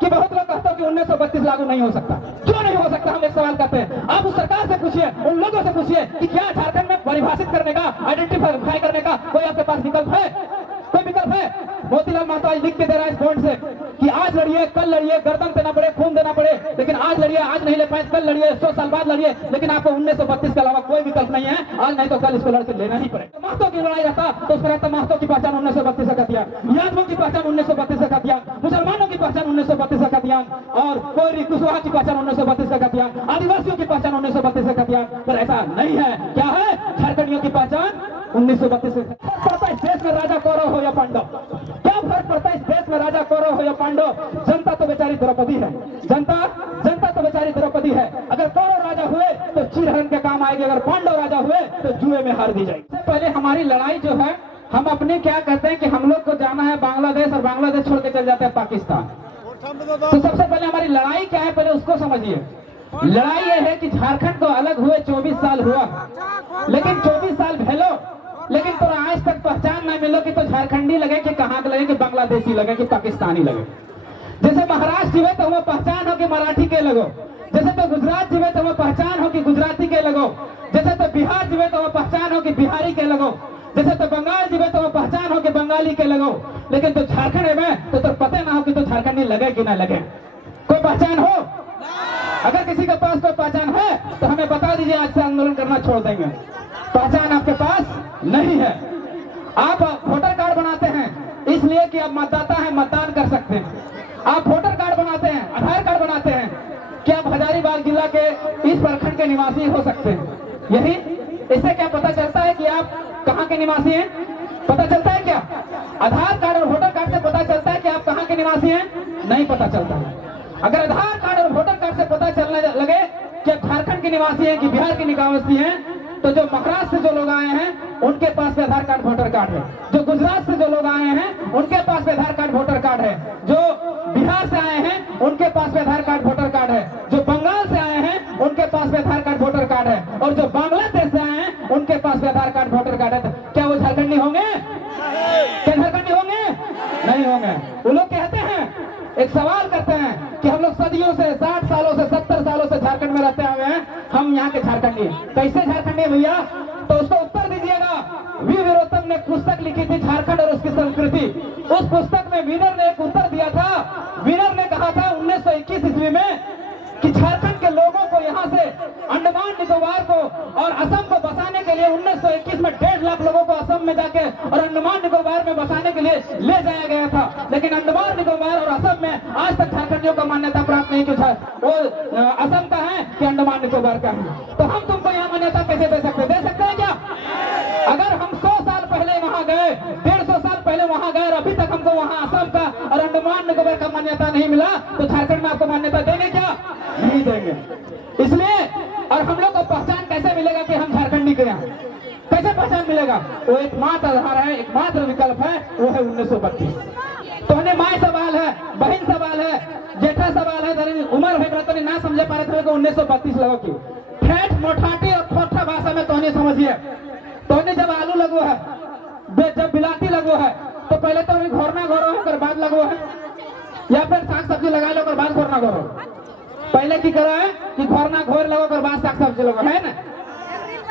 कि बहुत लोग कहते हो कि 1932 लागू नहीं हो सकता। क्यों नहीं हो सकता? हम एक सवाल करते हैं, आप उस सरकार से पूछिए, उन लोगों से पूछिए कि क्या झारखंड में परिभाषित करने का, आइडेंटिफाई करने का कोई आपके पास विकल्प है? कोई विकल्प है? मोतीलाल महतो आज लिख के दे रहा है इस पॉइंट से कि आज लड़िए, कल लड़िए, गर्दन देना पड़े, खून देना पड़े, लेकिन आज लड़िए, आज नहीं ले पाए, कल लड़िए, 100 साल बाद लड़िए, लेकिन आपको 1932 के अलावा कोई विकल्प नहीं है। आज नहीं तो कल इसको लड़के लेना ही पड़ेगा। महतो की लड़ाई रहता तो उसमें रहता महतो की पहचान 1932 से कर दिया, यादवों की पहचान 1932 से कर दिया, मुसलमानों की पहचान 1932 से कर दिया, और कोई कुशवाहा की पहचान 1932 से कर दिया, आदिवासियों की पहचान 1932 से कर दिया। पर ऐसा नहीं है। क्या है? झारखंडियों की पहचान 1932 से। पड़ता है इस देश में राजा कौरव हो या पांडव? क्या फर्क पड़ता है इस देश में राजा कौरव हो या पांडव? जनता तो बेचारी द्रौपदी है, जनता तो बेचारी द्रौपदी है। अगर कौरव राजा हुए तो चीरहरण के काम आएगी, अगर पांडव राजा हुए तो जुए में हार दी जाएगी। इससे पहले हमारी लड़ाई जो है, हम अपने क्या कहते हैं कि हम लोग को जाना है बांग्लादेश और बांग्लादेश छोड़ के चल जाते हैं पाकिस्तान। तो सबसे पहले हमारी लड़ाई क्या है, पहले उसको समझिए। लड़ाई यह है कि झारखंड को अलग हुए 24 साल हुआ, लेकिन 24 साल भेलो, लेकिन तो आज तक पहचान ना मिलो कि तो झारखंडी लगे कि कहाँ के लगे, कि बांग्लादेशी लगे, कि पाकिस्तानी लगे। जैसे महाराष्ट्र जीवे तो वो पहचान हो कि मराठी के लगो, जैसे तो गुजरात जीवे तो वो पहचान हो कि गुजराती के लगो, जैसे तो बिहार जीवे तो वो पहचान हो कि बिहारी के लगो, जैसे तो बंगाल जीवे तो वो पहचान हो कि बंगाली के लगो। लेकिन तो झारखंड में तो पता ना हो कि तो झारखंडी लगे कि ना लगे। कोई पहचान हो? अगर किसी के पास कोई पहचान है तो हमें बता दीजिए, आज से आंदोलन करना छोड़ देंगे। पहचान आपके पास नहीं है। आप वोटर कार्ड बनाते हैं इसलिए कि आप मतदाता हैं, मतदान कर सकते हैं। आप वोटर कार्ड बनाते हैं, आधार कार्ड बनाते हैं कि आप हजारीबाग जिला के इस प्रखंड के निवासी हो सकते हैं। यही इससे क्या पता चलता है कि आप कहाँ के निवासी हैं? पता चलता है क्या? आधार कार्ड और वोटर कार्ड से पता चलता है कि आप कहाँ के निवासी हैं? नहीं पता चलता है। अगर आधार कार्ड और वोटर कार्ड से पता चलने लगे कि आप झारखंड के निवासी हैं कि बिहार के निवासी हैं, तो जो महाराष्ट्र से जो लोग आए हैं उनके पास भी आधार कार्ड वोटर कार्ड है, जो गुजरात से जो लोग आए हैं उनके पास भी आधार कार्ड वोटर कार्ड है, जो बिहार से आए हैं उनके पास भी आधार कार्ड वोटर कार्ड है, जो बंगाल से आए हैं उनके पास भी आधार कार्ड वोटर कार्ड है, और जो बांग्लादेश से आए हैं उनके पास भी आधार कार्ड वोटर कार्ड है। क्या वो झारखंडी होंगे? क्या झारखंडी होंगे? नहीं होंगे। वो लोग कहते हैं, एक सवाल करते हैं कि हम लोग सदियों से, 60 सालों से, 70 सालों से झारखंड में रहते हुए हैं, हम यहाँ के झारखंडी। कैसे झारखंडी भैया? तो उसको उत्तर दीजिएगा। वी वीरोत्तम ने पुस्तक लिखी थी झारखंड और उसकी संस्कृति। उस पुस्तक में वीनर ने एक उत्तर दिया था। वीनर ने कहा था 1921 ईस्वी में कि झारखंड के लोगों को यहाँ से अंडमान निकोबार को और असम को बसाने के लिए 1921 में 1.5 लाख लोगों को असम में जाके और अंडमान निकोबार में बसाने के लिए ले जाया गया था। लेकिन अंडमान निकोबार और असम में आज तक झारखंडियों को मान्यता प्राप्त नहीं की। वो असम का है कि अंडमान निकोबार का है। तो हम तुमको यहाँ मान्यता कैसे दे सकते हैं क्या? अगर हम 100 साल पहले वहाँ गए, 150 साल पहले वहाँ गए और अभी तक हमको वहाँ असम का और अंडमान निकोबार का मान्यता नहीं मिला, तो झारखंड में आपको मान्यता देंगे क्या? नहीं देंगे। इसलिए और हम लोग को पहचान कैसे मिलेगा कि हम झारखंडी के यहाँ? कैसे पहचान मिलेगा? वो एकमात्र आधार है, एकमात्र विकल्प है, वो है 1932। तो हमें माँ सवाल है, बहन सवाल है, जेठा सवाल है, उम्र है तो ना समझे पा रहे थे 1932 लगो की ठेठ मोठाटी और ठोठा भाषा में तो नहीं समझिए। तो जब आलू लगो है, जब बिलाती लगो है, तो पहले तो घोरना घोरो है, बाद लगो है, या फिर साग सब्जी लगा लो, बाद घोरना घोरो। पहले की करो है कि घोरना घोर लगो कर बाद साग सब्जी लगो, है ना?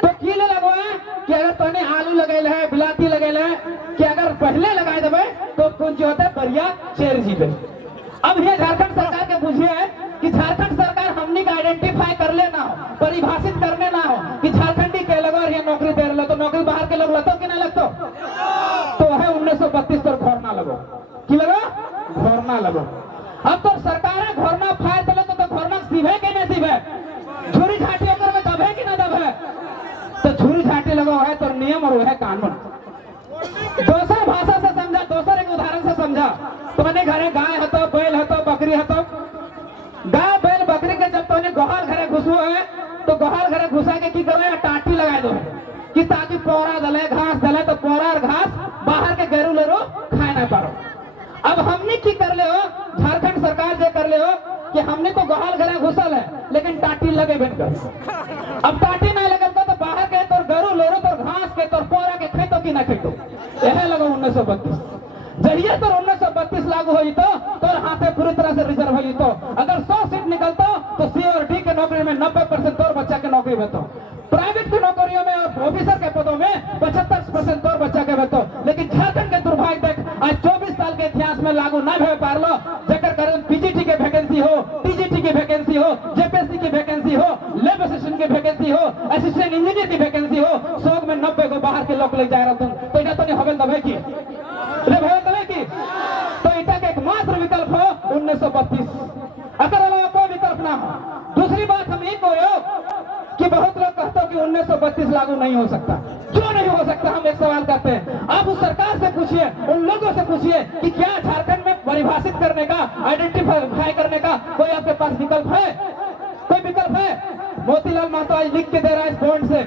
तो की लगो है कि अगर तोने आलू लगेले है, बिलाती लगेले है, कि अगर पहले लगाए देवे तो कुछ होता है बढ़िया शेर जीते। अब ये झारखंड सरकार के पूछिए कि झारखंड सरकार हमनी का आइडेंटिफाई कर लेना हो, परिभाषित करने ना हो कि झारखंडी के लगो और ये नौकरी दे रहे, तो नौकरी बाहर के लोग लगतो कि नहीं लगतो? तो है 1932 पर घोरना लगो। की लगो? घोरना लगो। अब तो सरकार घोरना फायर दिले तो घोरना सीधे के नहीं सीधे, झूरी झाटी अगर में दबे कि ना दबे? तो झूरी झाटी लगो है तो नियम और वह कानून। दोसर भाषा से समझा, दोसर एक उदाहरण से समझा। तो मैंने घरे गाय हतो, बैल हतो, बकरी हतो। गाय बैल बकरी के जब तो गोहाल घरे घुसो है तो गोहाल घरे घुसा के की करो, टाटी लगा दो कि ताकि पौरा दले, घास दले, तो पौरा और घास बाहर के गेरू लेरो खाए ना पारो। अब हमने की कर ले हो, झारखंड सरकार जे कर ले हो कि हमने तो गोहाल घरे घुसल है लेकिन टाटी लगे बनकर। अब टाटी ना लगे तो बाहर के तो गरू लेरो तो घास के तो पौरा के खेतो की ना खेतो। यह लगो 1932 जहिए तो 1932 लागू हुई तो हाथे पूरी तरह से रिजर्व हुई तो अगर 100 सीट निकलता तो सी और डी के नौकरी में 90% और बच्चा के नौकरी होता, प्राइवेट की नौकरियों में और ऑफिसर के पदों में 75% और बच्चा के बेतो। लेकिन झारखंड के दुर्भाग्य देख आज 24 साल के इतिहास में लागू न भे पारलो, जेकर कारण पीजीटी के वैकेंसी हो, टीजीटी की वैकेंसी हो, जेपीएससी की वैकेंसी हो, लैब असिस्टेंट की वैकेंसी हो, असिस्टेंट इंजीनियर की वैकेंसी हो, 100 में 90 को बाहर के लोग ले जा रहा तुम तो इटा तो नहीं हवेल दबे की तो इटा के एकमात्र विकल्प हो 1932, अगर अलावा कोई विकल्प ना हो। दूसरी बात हम ये कहो कि बहुत लोग कहते हो कि 1932 लागू नहीं हो सकता, क्यों नहीं हो सकता? हम एक सवाल करते हैं, आप उस सरकार से पूछिए, उन लोगों से पूछिए कि क्या झारखंड में परिभाषित करने का, आइडेंटिफाई करने का कोई आपके पास विकल्प है? कोई विकल्प है? मोतीलाल महतो आज लिख के दे रहा है इस पॉइंट से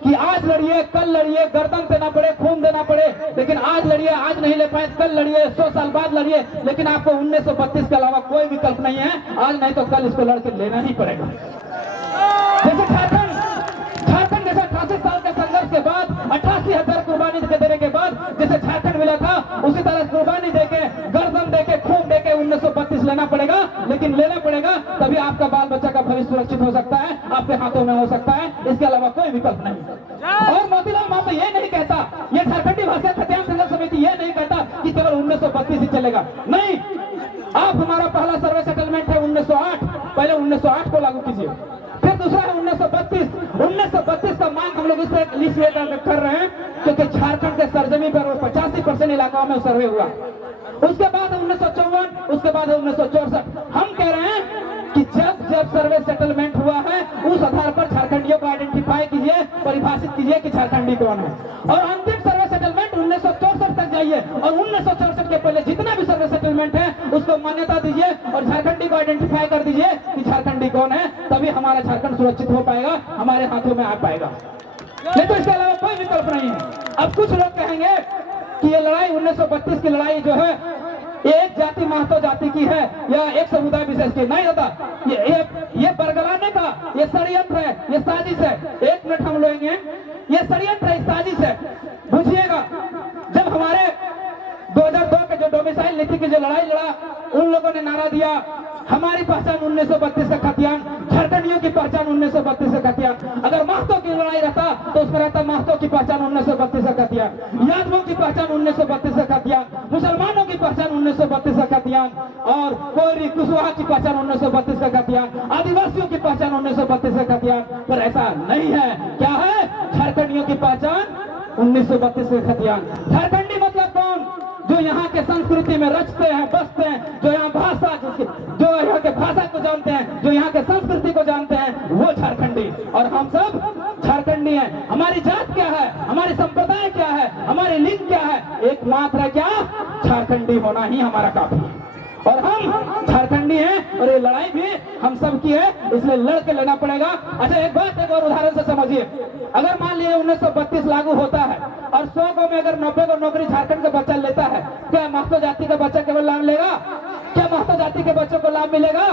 कि आज लड़िए, कल लड़िए, गर्दन देना पड़े, खून देना पड़े, लेकिन आज लड़िए, आज नहीं ले पाए कल लड़िए, 100 साल बाद लड़िए, लेकिन आपको 1932 के अलावा कोई विकल्प नहीं है। आज नहीं तो कल इसको लड़के लेना ही पड़ेगा। जैसे झारखंड जैसे 88 साल के संघर्ष के बाद 88,000 कुर्बानी देने के बाद जैसे झारखंड मिला था, उसी तरह कुर्बानी देके, गर्दन देके, खून देके 1932 लेना पड़ेगा। लेकिन लेना पड़ेगा तभी आपका बाल बच्चा का भविष्य सुरक्षित हो सकता है, आपके हाथों में हो सकता है, इसके अलावा कोई विकल्प नहीं। और मोतीलाल महतो ये नहीं कहता, ये झारखंडी भाषा खतियान संघर्ष समिति ये नहीं कहता कि केवल 1932 ही चलेगा, नहीं। आप हमारा पहला सर्वे सेटलमेंट है 1908, पहले 1908 को लागू कीजिए, फिर दूसरा है 1932। 1932 का मांग हम लोग इसलिए कर रहे हैं क्योंकि झारखंड के सरजमी पर 85% इलाकाओं में सर्वे हुआ। उसके बाद 1954, उसके बाद 1964। हम कह रहे हैं कि जब सर्वे सेटलमेंट हुआ है उस आधार पर झारखंडियों को आइडेंटिफाई कीजिए, परिभाषित कीजिए कि झारखंडी कौन है। और अंतिम सर्वे सेटलमेंट 1964 तक जाइए और 1964 के पहले जितना भी सर्वे सेटलमेंट है उसको मान्यता दीजिए और झारखंडी को आइडेंटिफाई कर दीजिए कि झारखंडी कौन है, तभी हमारा झारखंड सुरक्षित हो पाएगा, हमारे हाथों में आ पाएगा। नहीं तो इसके अलावा कोई विकल्प नहीं है। अब कुछ लोग कहेंगे कि ये लड़ाई 1932 की लड़ाई जो है एक जाति महतो जाति की है या एक समुदाय विशेष की नहीं होता, ये बरगलाने का ये षड्यंत्र है, ये साजिश है। एक मिनट हम लेंगे, ये षड्यंत्र है, साजिश है, बुझिएगा। जब हमारे 2002 के जो डोमिसाइल नीति की जो लड़ाई लड़ा, उन लोगों ने नारा दिया हमारी पहचान 1932 का खतियान, झारखंडियों की पहचान 1932 का खतियान। अगर महतो की लड़ाई रहता तो उसमें रहता महतो की पहचान 1932 का खतियान, यादवों की पहचान 1932 का खतियान, मुसलमानों की पहचान 1932 का खतियान, और कोरी कुशवाहा की पहचान 1932 का खतियान, आदिवासियों की पहचान 1932 का खतियान। पर ऐसा नहीं है। क्या है? झारखंडियों की पहचान 1932 का खतियान। झारखंडी मतलब कौन? जो यहाँ के संस्कृति में रचते हैं, बसते हैं, जो यहाँ भाषा, जो यहाँ के भाषा को जानते हैं, जो यहाँ के संस्कृति को जानते हैं, वो झारखंडी। और हम सब झारखंडी हैं। हमारी जात क्या है, हमारी संप्रदाय क्या है, हमारी लिंग क्या है? एकमात्र है क्या? झारखंडी होना ही हमारा काफी है। और हम झारखंडी हैं और ये लड़ाई भी हम सब की है, इसलिए लड़ के लेना पड़ेगा। अच्छा एक बात, एक और उदाहरण से समझिए। अगर मान लीजिए 1932 लागू होता है और 100 को में अगर 90 को नौकरी झारखंड का बच्चा लेता है, क्या महतो जाति का बच्चा केवल लाभ लेगा? क्या महतो जाति के बच्चों को लाभ मिलेगा?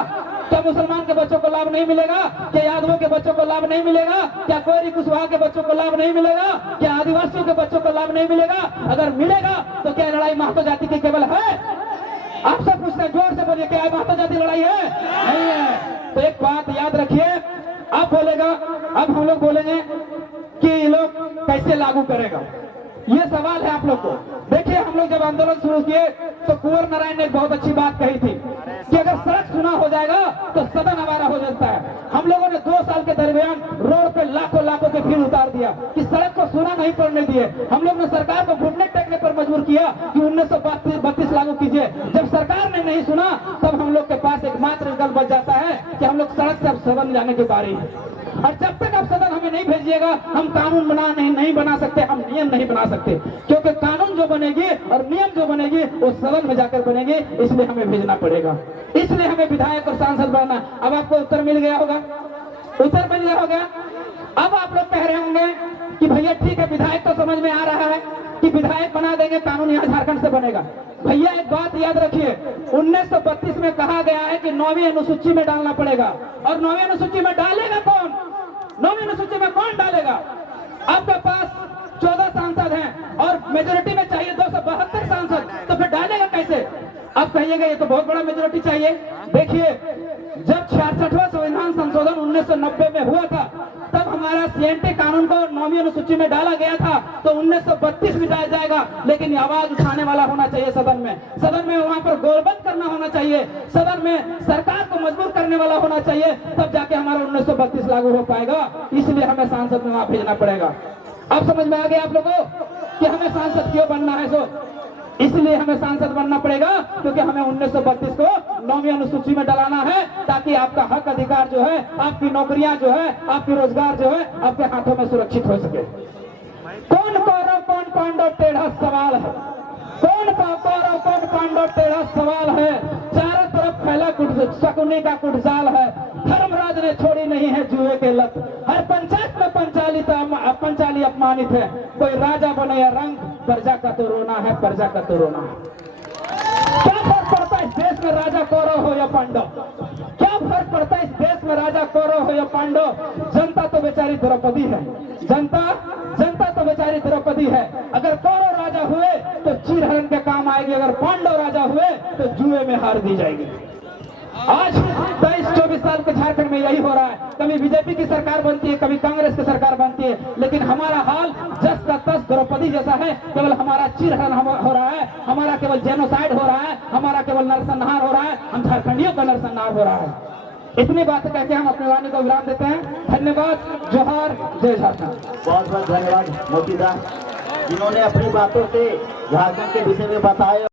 क्या मुसलमान के बच्चों को लाभ नहीं मिलेगा? क्या यादवों के बच्चों को लाभ नहीं मिलेगा? क्या कोरी कुशवाहा के बच्चों को लाभ नहीं मिलेगा? क्या आदिवासियों के बच्चों को लाभ नहीं मिलेगा? अगर मिलेगा तो क्या लड़ाई महतो जाति की केवल है? आप सब पूछते हैं, जोर से बोलिए, क्या महतो जाति लड़ाई है? नहीं है। तो एक बात याद रखिए, अब बोलेगा, अब हम लोग बोलेंगे कि ये लोग कैसे लागू करेगा, ये सवाल है आप लोग को। देखिए हम लोग जब आंदोलन शुरू किए तो कुंवर नारायण ने एक बहुत अच्छी बात कही थी कि अगर सड़क सुना हो जाएगा तो सदन हमारा हो जाता है। हम लोगों ने 2 साल के दरमियान रोड पे लाखों की भीड़ उतार दिया कि सड़क को सुना नहीं पड़ने दिए। हम लोग ने सरकार को घुटने टेकने पर मजबूर किया कि 1932 लागू कीजिए। जब सरकार ने नहीं सुना तब हम लोग के पास एकमात्र विकल्प बच जाता है कि हम लोग सड़क से अब सदन जाने की बारी है। और जब तक आप सदन हमें नहीं भेजिएगा हम कानून नहीं बना सकते, हम नियम नहीं बना सकते, क्योंकि कानून जो बनेगी और नियम जो बनेगी वो सदन में जाकर बनेगी, इसलिए हमें भेजना पड़ेगा, इसलिए हमें विधायक और सांसद बनना। अब आपको उत्तर मिल गया होगा, उत्तर मिल गया होगा। अब आप लोग कह रहे होंगे कि भैया ठीक है, विधायक तो समझ में आ रहा है कि विधायक बना देंगे, कानून यहाँ झारखंड से बनेगा। भैया एक बात याद रखिए, 1932 में कहा गया है कि 9वीं अनुसूची में डालना पड़ेगा, और 9वीं अनुसूची में डालेगा कौन? 9वीं अनुसूची में कौन डालेगा? आपके पास 14 सांसद हैं और मेजोरिटी में चाहिए 272 सांसद, तो फिर डालेगा कैसे? अब कहिएगा ये तो बहुत बड़ा मेजोरिटी चाहिए। देखिए, जब 66वां संविधान संशोधन 1990 में हुआ था, तब हमारा सीएनटी कानून को 9वीं अनुसूची में डाला गया था, तो 1932 मिटाया जाएगा, लेकिन आवाज उठाने वाला होना चाहिए सदन में वहां पर गोलबंद करना होना चाहिए, सदन में सरकार को मजबूर करने वाला होना चाहिए, तब जाके हमारा 1932 लागू हो पाएगा। इसलिए हमें सांसद में वहां भेजना पड़ेगा। अब समझ में आ गया आप लोगों कि हमें सांसद क्यों बनना है? सो इसलिए हमें सांसद बनना पड़ेगा क्योंकि हमें 1932 को 9वीं अनुसूची में डलाना है, ताकि आपका हक अधिकार जो है, आपकी नौकरियां जो है, आपकी रोजगार जो है, आपके हाथों में सुरक्षित हो सके। कौन कौरव कौन पांडव टेढ़ा सवाल है, कौन कौरव कौन पांडव टेढ़ा सवाल है। चारों तरफ फैला शकुनी का कुटजाल है, धर्मराज ने छोड़ी नहीं है जुए के लत। हर पंचायत में पंचाली अपमानित है, कोई राजा बने या रंग, प्रजा का तो रोना है, प्रजा का तो रोना है। क्या फर्क पड़ता है इस देश में राजा कौरव हो या पांडव? क्या फर्क पड़ता है इस देश में राजा कौरव हो या पांडव? जनता तो बेचारी द्रौपदी है, जनता तो बेचारी द्रौपदी है। अगर कौरव राजा हुए तो चीरहरण के काम आएगी, अगर पांडव राजा हुए तो जुए में हार दी जाएगी। आज 23-24 साल के झारखंड में यही हो रहा है। कभी बीजेपी की सरकार बनती है, कभी कांग्रेस की सरकार बनती है, लेकिन हमारा हाल जस का तस द्रौपदी जैसा है। केवल हमारा चीरहरण हो रहा है, हमारा केवल जेनोसाइड हो रहा है, हमारा केवल नरसंहार हो रहा है, हम झारखंडियों का नरसंहार हो रहा है। इतनी बातें कहकर हम अपनी वाणी को विराम देते हैं। धन्यवाद, जोहार, जय झारखंड। बहुत बहुत धन्यवाद मोती दा, जिन्होंने अपनी बातों से झारखंड के विषय में बताया।